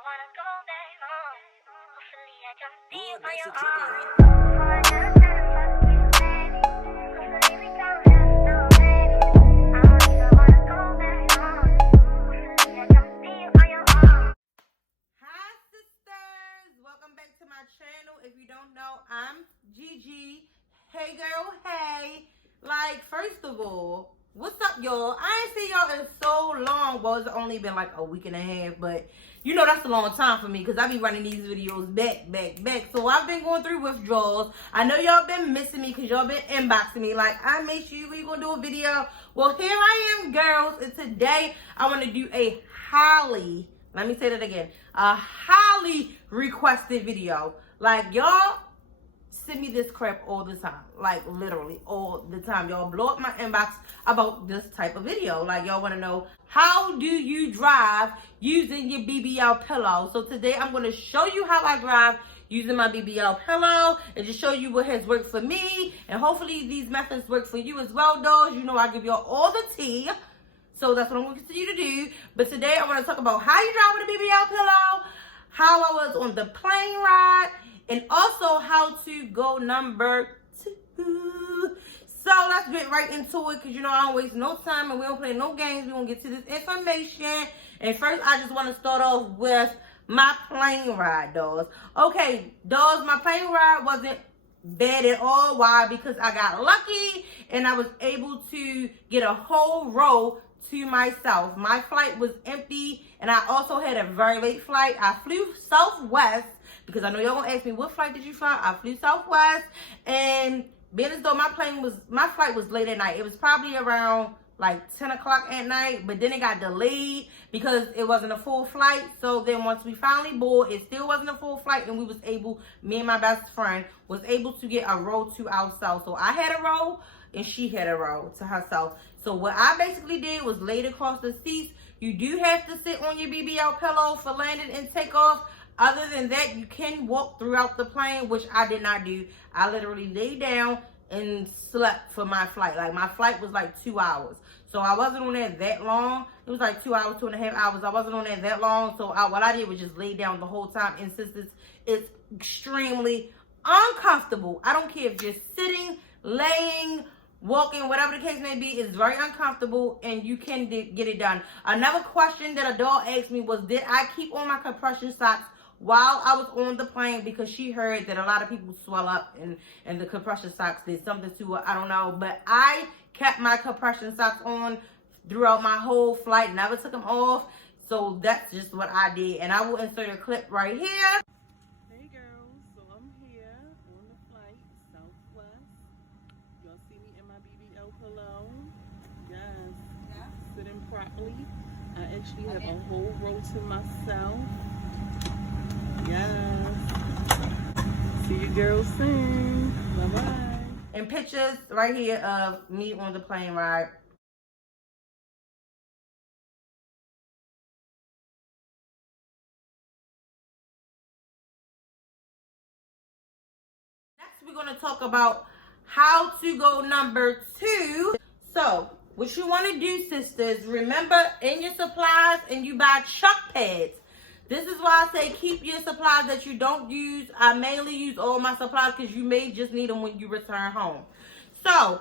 Welcome back to my channel. If you don't know, I'm Gigi. Hey girl, hey. Like, first of all, what's up, y'all? I ain't seen y'all in so long. Well, it's only been like a week and a half, but you know that's a long time for me because I be running these videos back. So I've been going through withdrawals. I know y'all been missing me because y'all been inboxing me like, I miss you, we gonna do a video. Well, here I am, girls, and today I want to do a highly, let me say that again, a highly requested video. Like, y'all send me this crap all the time, like literally all the time. Y'all blow up my inbox about this type of video. Like, y'all want to know, how do you drive using your BBL pillow? So today I'm going to show you how I drive using my BBL pillow and just show you what has worked for me, and hopefully these methods work for you as well, dolls. You know I give y'all all the tea, so that's what I'm going to continue to do. But today I want to talk about how you drive with a BBL pillow, how I was on the plane ride, and also how to go number 2. So let's get right into it, because you know I don't waste no time and we don't play no games. We're going to get to this information. And first, I just want to start off with my plane ride, dolls. Okay, dolls, my plane ride wasn't bad at all. Why? Because I got lucky and I was able to get a whole row to myself. My flight was empty, and I also had a very late flight. I flew Southwest, because I know y'all gonna ask me, what flight did you fly? I flew Southwest, and being as though my flight was late at night. It was probably around like 10 o'clock at night, but then it got delayed because it wasn't a full flight. So then once we finally boarded, it still wasn't a full flight, and we was able, me and my best friend was able to get a row to ourselves. So I had a row and she had a row to herself. So what I basically did was laid across the seats. You do have to sit on your BBL pillow for landing and takeoff. Other than that, you can walk throughout the plane, which I did not do. I literally laid down and slept for my flight. Like, my flight was like 2 hours. So I wasn't on there that long. It was like 2 hours, 2.5 hours. I wasn't on there that long. So what I did was just lay down the whole time. And since it's extremely uncomfortable, I don't care if you're sitting, laying, walking, whatever the case may be, is very uncomfortable, and you can get it done. Another question that a doll asked me was, did I keep on my compression socks while I was on the plane? Because she heard that a lot of people swell up and the compression socks did something to it. I don't know. But I kept my compression socks on throughout my whole flight, never took them off. So that's just what I did. And I will insert a clip right here. Hey girls, so I'm here on the flight, Southwest. Y'all see me in my BBL pillow? Yes. Sitting properly. I actually have a whole row to myself. Yes. See you girls soon. Bye-bye. And pictures right here of me on the plane ride. Next, we're going to talk about how to go number 2. So, what you want to do, sisters, remember, in your supplies, and you buy chuck pads. This is why I say keep your supplies that you don't use. I mainly use all my supplies because you may just need them when you return home. So,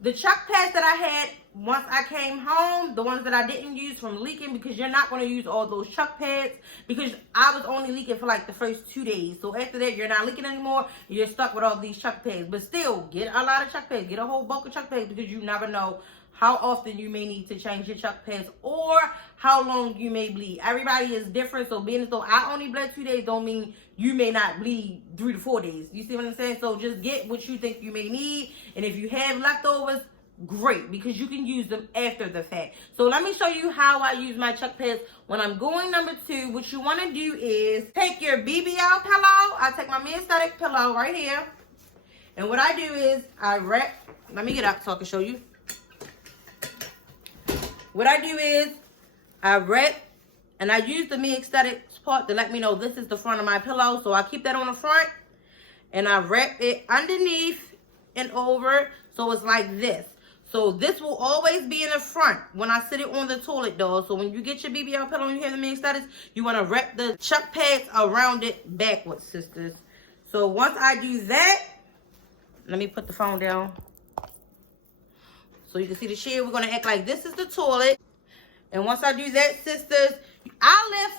the chuck pads that I had once I came home, the ones that I didn't use from leaking, because you're not going to use all those chuck pads, because I was only leaking for like the first 2 days. So after that, you're not leaking anymore. You're stuck with all these chuck pads. But still, get a lot of chuck pads. Get a whole bulk of chuck pads, because you never know how often you may need to change your chuck pads or how long you may bleed. Everybody is different. So being as though I only bled 2 days don't mean you may not bleed 3 to 4 days. You see what I'm saying? So just get what you think you may need. And if you have leftovers, great, because you can use them after the fact. So let me show you how I use my chuck pads when I'm going number 2. What you want to do is take your BBL pillow. I take my aesthetic pillow right here. And what I do is I wrap, let me get up so I can show you. What I do is I wrap, and I use the aesthetics part to let me know this is the front of my pillow. So I keep that on the front, and I wrap it underneath and over, so it's like this. So this will always be in the front when I sit it on the toilet, though. So when you get your BBL pillow and you have the mini status, you want to wrap the chuck pads around it backwards, sisters. So once I do that, let me put the phone down so you can see the shade. We're going to act like this is the toilet. And once I do that, sisters,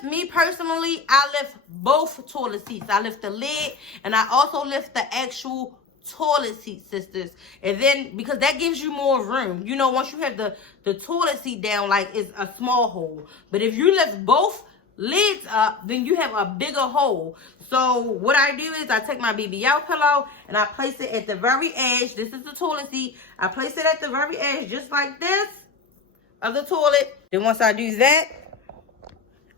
me personally, I lift both toilet seats. I lift the lid and I also lift the actual toilet seat, sisters. And then, because that gives you more room. You know, once you have the toilet seat down, like, it's a small hole. But if you lift both lids up, then you have a bigger hole. So what I do is I take my BBL pillow and I place it at the very edge. This is the toilet seat. I place it at the very edge, just like this, of the toilet. Then once I do that,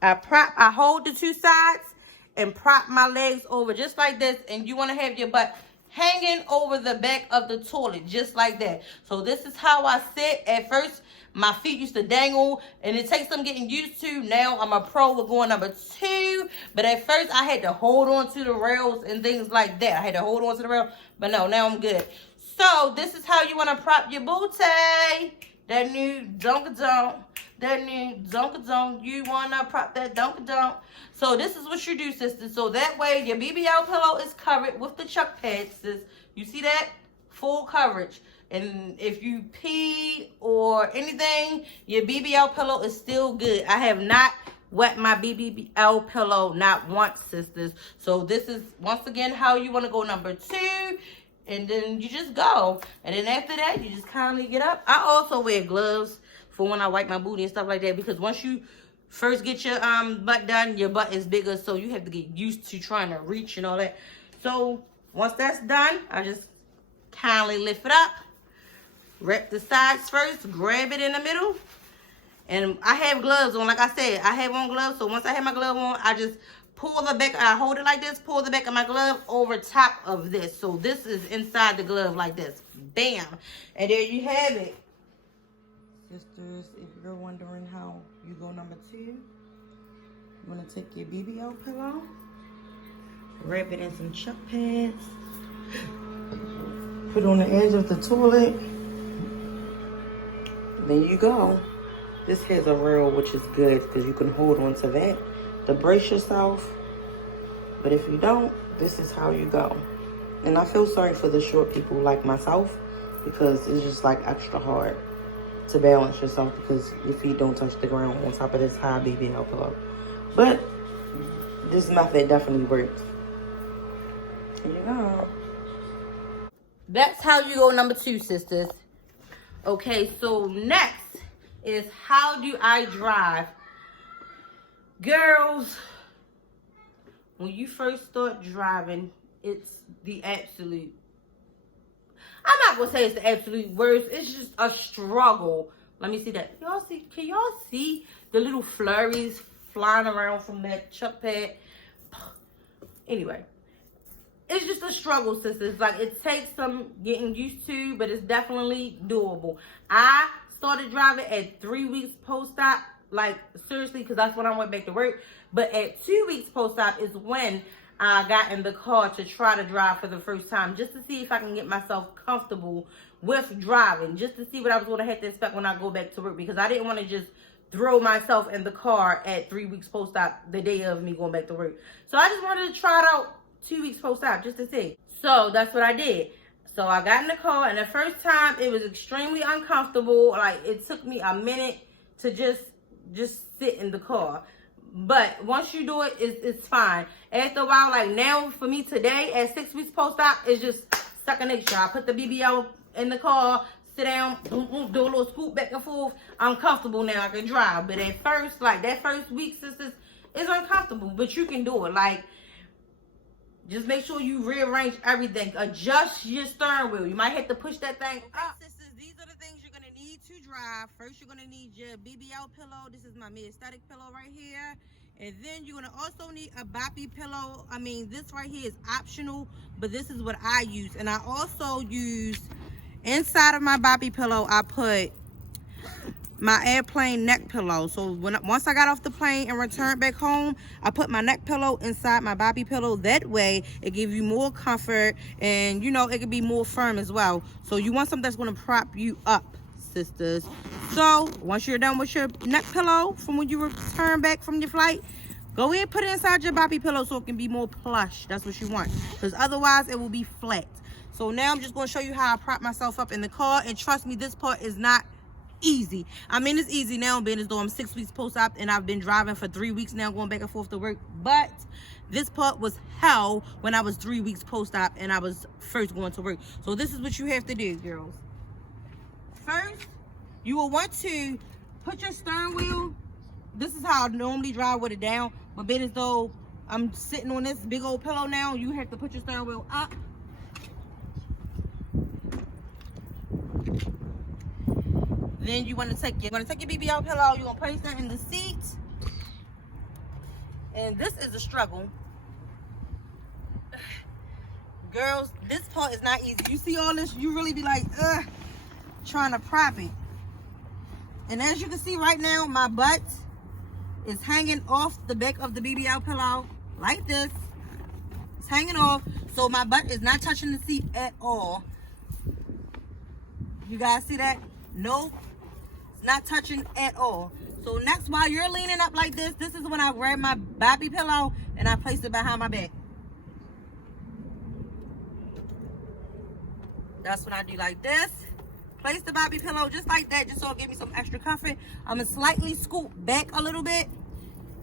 I hold the two sides and prop my legs over just like this. And you want to have your butt hanging over the back of the toilet, just like that. So this is how I sit. At first, my feet used to dangle, and it takes some getting used to. Now, I'm a pro with going number 2. But at first, I had to hold on to the rails and things like that. I had to hold on to the rail. But no, now I'm good. So this is how you want to prop your booty. That new donka-donk. That new donka-donk. You want to prop that donka-donk. So this is what you do, sisters. So that way your BBL pillow is covered with the chuck pads, sis. You see that? Full coverage. And if you pee or anything, your BBL pillow is still good. I have not wet my BBL pillow not once, sisters. So this is, once again, how you want to go number 2. And then you just go. And then after that, you just kindly get up. I also wear gloves for when I wipe my booty and stuff like that. Because once you first get your butt done, your butt is bigger. So you have to get used to trying to reach and all that. So once that's done, I just kindly lift it up. Wrap the sides first. Grab it in the middle. And I have gloves on. Like I said, I have on gloves. So once I have my glove on, I just pull the back. I hold it like this. Pull the back of my glove over top of this. So this is inside the glove like this. Bam. And there you have it. Sisters, if you're wondering how you go number 2, you want to take your BBL pillow. Wrap it in some chuck pads. Put it on the edge of the toilet. There you go. This has a rail, which is good because you can hold on to that to brace yourself. But if you don't, this is how you go. And I feel sorry for the short people like myself because it's just like extra hard to balance yourself because your feet don't touch the ground on top of this high BBL pillow. But this method definitely works. Here you go. That's how you go number 2, sisters. Okay, so next is how do I drive? Girls, when you first start driving, it's the absolute, I'm not going to say it's the absolute worst. It's just a struggle. Let me see that. Y'all see, can y'all see the little flurries flying around from that chuck pad? Anyway, it's just a struggle, sisters. Like, it takes some getting used to, but it's definitely doable. I started driving at 3 weeks post-op. Like, seriously, because that's when I went back to work. But at 2 weeks post-op is when I got in the car to try to drive for the first time. Just to see if I can get myself comfortable with driving. Just to see what I was going to have to expect when I go back to work. Because I didn't want to just throw myself in the car at 3 weeks post-op the day of me going back to work. So I just wanted to try it out 2 weeks post-op just to see. So that's what I did. So I got in the car, and the first time it was extremely uncomfortable. Like, it took me a minute to just sit in the car. But once you do it, it's fine. After a while, like now for me today at 6 weeks post-op, it's just second nature. I put the BBL in the car, sit down, boom, boom, do a little scoop back and forth. I'm comfortable now. I can drive. But at first, like that first week, sisters, it's uncomfortable. But you can do it. Like, just make sure you rearrange everything. Adjust your steering wheel. You might have to push that thing up. Sisters, these are the things you're going to need to drive. First, you're going to need your BBL pillow. This is my mid-static pillow right here. And then you're going to also need a boppy pillow. I mean, this right here is optional, but this is what I use. And I also use, inside of my boppy pillow, I put my airplane neck pillow. So once I got off the plane and returned back home, I put my neck pillow inside my boppy pillow. That way it gives you more comfort, and you know, it can be more firm as well. So you want something that's going to prop you up, sisters. So once you're done with your neck pillow from when you return back from your flight, go ahead and put it inside your Bobby pillow so it can be more plush. That's what you want, because otherwise it will be flat. So now I'm just going to show you how I prop myself up in the car, and trust me, this part is not easy. I mean, it's easy now, being as though I'm 6 weeks post-op and I've been driving for 3 weeks now, going back and forth to work. But this part was hell when I was 3 weeks post-op and I was first going to work. So this is what you have to do, girls. First, you will want to put your steering wheel. This is how I normally drive with it down, but being as though I'm sitting on this big old pillow now, you have to put your steering wheel up. Then you want to take your BBL pillow. You're gonna place that in the seat, and this is a struggle, girls. This part is not easy. You see all this, you really be like, ugh, trying to prop it. And as you can see right now, my butt is hanging off the back of the BBL pillow like this. It's hanging off, so my butt is not touching the seat at all. You guys see that? No, it's not touching at all. So next, while you're leaning up like this, this is when I grab my Bobby pillow and I place it behind my back. That's when I do like this. Place the Bobby pillow just like that, just so it gives me some extra comfort. I'm gonna slightly scoot back a little bit,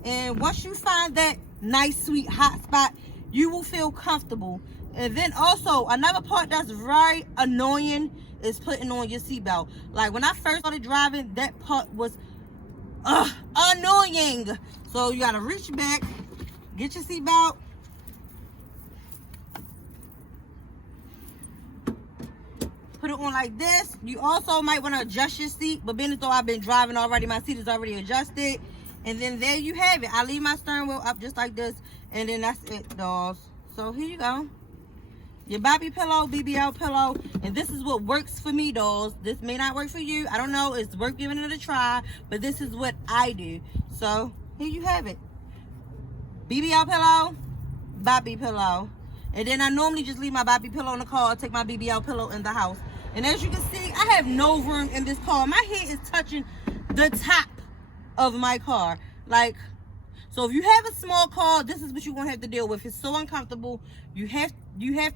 and once you find that nice, sweet, hot spot, you will feel comfortable. And then also, another part that's very annoying is putting on your seatbelt. Like when I first started driving, that part was annoying. So you gotta reach back, get your seatbelt, put it on like this. You also might want to adjust your seat, but being as though I've been driving already, my seat is already adjusted. And then there you have it. I leave my steering wheel up just like this, and then that's it, dolls. So here you go, your Bobby pillow, BBL pillow, and this is what works for me, dolls. This may not work for you. I don't know. It's worth giving it a try, but this is what I do. So here you have it, BBL pillow, Bobby pillow. And then I normally just leave my Bobby pillow in the car, take my BBL pillow in the house. And as you can see, I have no room in this car. My head is touching the top of my car. Like, so if you have a small car, this is what you're gonna have to deal with. It's so uncomfortable. You have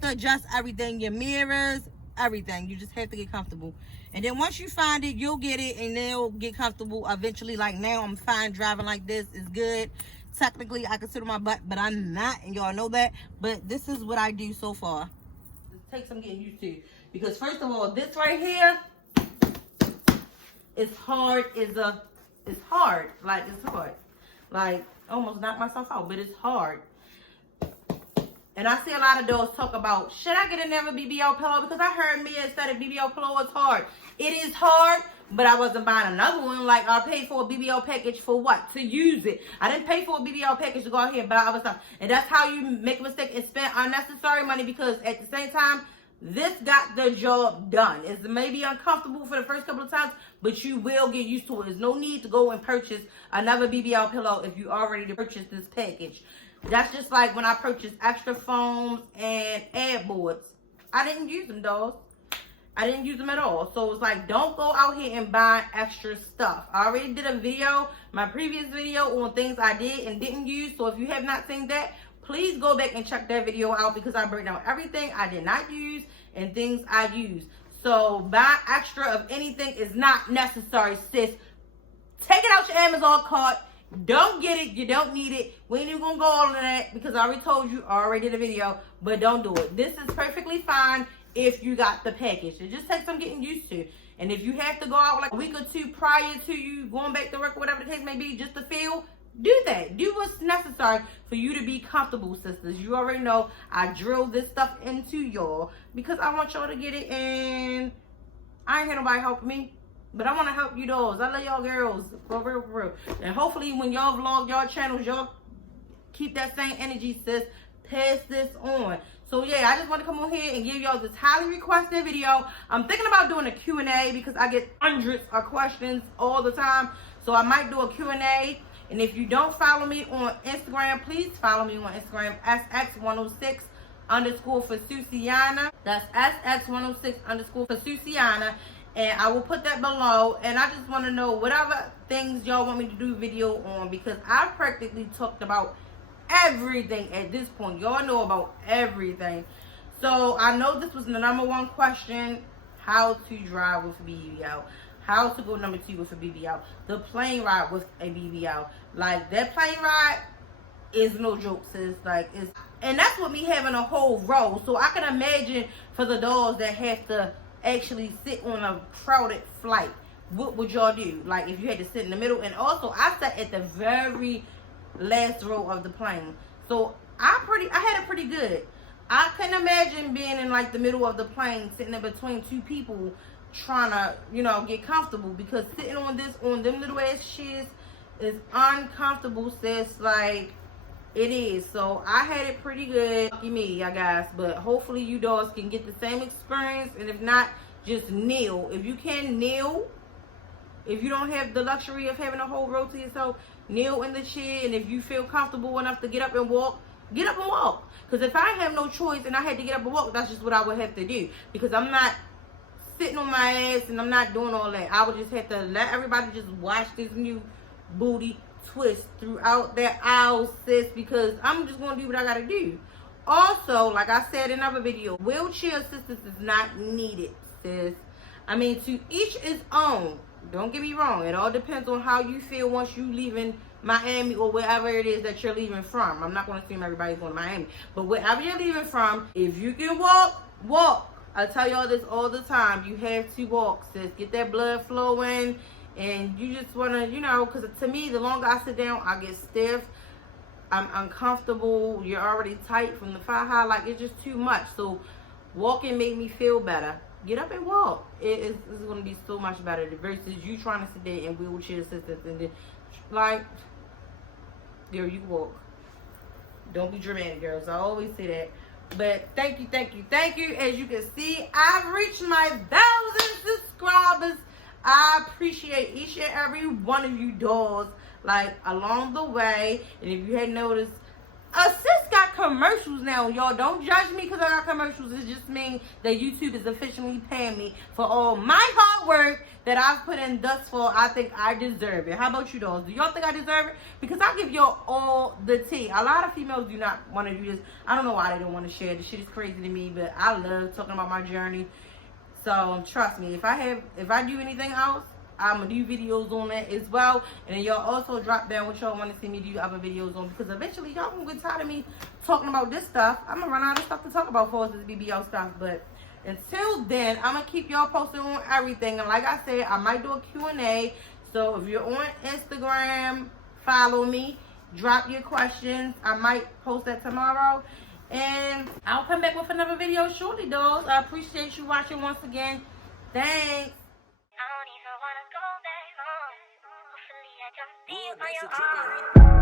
to adjust everything, your mirrors, everything. You just have to get comfortable. And then once you find it, you'll get it, and then it'll get comfortable eventually. Like now, I'm fine driving like this. It's good. Technically, I consider my butt, but I'm not, and y'all know that. But this is what I do so far. It takes some getting used to, because first of all, this right here is hard. It's hard. Like, it's hard. Like, almost knocked myself out, but it's hard. And I see a lot of those talk about, should I get another BBL pillow? Because I heard Mia said a BBL pillow was hard. It is hard, but I wasn't buying another one. Like, I paid for a BBL package for what? To use it. I didn't pay for a BBL package to go out here and buy other stuff. And that's how you make a mistake and spend unnecessary money, because at the same time, this got the job done. It's maybe uncomfortable for the first couple of times, but you will get used to it. There's no need to go and purchase another BBL pillow if you already purchased this package. That's just like when I purchased extra foams and ad boards. I didn't use them, dolls. I didn't use them at all. So it's like, don't go out here and buy extra stuff. I already did a video, my previous video, on things I did and didn't use. So if you have not seen that, please go back and check that video out, because I break down everything I did not use and things I use. So buy extra of anything is not necessary, sis. Take it out your Amazon cart. Don't get it. You don't need it. We ain't even gonna go all of that, because I already told you, I already did a video, but don't do it. This is perfectly fine if you got the package. It just takes some getting used to. And if you have to go out like a week or two prior to you going back to work, or whatever the case may be, just to feel, do that. Do what's necessary for you to be comfortable, sisters. You already know I drill this stuff into y'all because I want y'all to get it, and I ain't had nobody help me, but I want to help you dolls. I love y'all girls, for real, for real. And hopefully when y'all vlog y'all channels, y'all keep that same energy, sis. Pass this on. So yeah, I just want to come on here and give y'all this highly requested video. I'm thinking about doing a Q&A, because I get hundreds of questions all the time. So I might do a Q&A. And if you don't follow me on Instagram, please follow me on Instagram, SX106_Fasusiana. That's SX106_Fasusiana. and I will put that below. And I just want to know whatever things y'all want me to do video on, because I've practically talked about everything at this point. Y'all know about everything. So I know this was the #1 question: how to drive with a BBL, how to go #2 with a BBL, the plane ride with a BBL. Like, that plane ride is no joke, sis. Like, it's, and that's with me having a whole row. So I can imagine for the dolls that have to actually sit on a crowded flight, what would y'all do? Like, if you had to sit in the middle. And also, I sat at the very last row of the plane, so I had it pretty good. I couldn't imagine being in like the middle of the plane, sitting in between two people, trying to, you know, get comfortable, because sitting on them little ass chairs is uncomfortable, sis. Like, it is. So I had it pretty good. Lucky me, I guess. But hopefully you dolls can get the same experience, and if not, just kneel. If you can kneel, if you don't have the luxury of having a whole row to yourself, kneel in the chair. And if you feel comfortable enough to get up and walk, get up and walk. Because if I have no choice and I had to get up and walk, that's just what I would have to do. Because I'm not sitting on my ass and I'm not doing all that. I would just have to let everybody just watch this new booty twist throughout that aisle, sis. Because I'm just going to do what I got to do. Also, like I said in another video, wheelchair assistance is not needed, sis. I mean, to each his own. Don't get me wrong. It all depends on how you feel once you leaving Miami or wherever it is that you're leaving from. I'm not going to assume everybody's going to Miami. But wherever you're leaving from, if you can walk, walk. I tell y'all this all the time. You have to walk, sis. Get that blood flowing. And you just want to, you know, because to me, the longer I sit down, I get stiff. I'm uncomfortable. You're already tight from the thigh high. Like, it's just too much. So walking made me feel better. Get up and walk. It's going to be so much better versus you trying to sit there in wheelchair assistance and then, like, there you walk. Don't be dramatic, girls. I always say that. But thank you, thank you, thank you. As you can see, I've reached my 1,000 subscribers. I appreciate each and every one of you dolls, like, along the way. And if you had noticed, sis got commercials now, y'all. Don't judge me because I got commercials. It just means that YouTube is officially paying me for all my hard work that I've put in thus far. I think I deserve it. How about you dolls? Do y'all think I deserve it? Because I give y'all all the tea. A lot of females do not want to do this. I don't know why they don't want to share. This shit is crazy to me, but I love talking about my journey. So trust me, if I do anything else, I'm going to do videos on that as well. And then y'all also drop down what y'all want to see me do other videos on. Because eventually y'all going to get tired of me talking about this stuff. I'm going to run out of stuff to talk about for this BBL stuff. But until then, I'm going to keep y'all posted on everything. And like I said, I might do a Q&A. So if you're on Instagram, follow me. Drop your questions. I might post that tomorrow. And I'll come back with another video shortly, dolls. I appreciate you watching once again. Thanks. I don't even wanna go back home. Hopefully I don't be on your arm.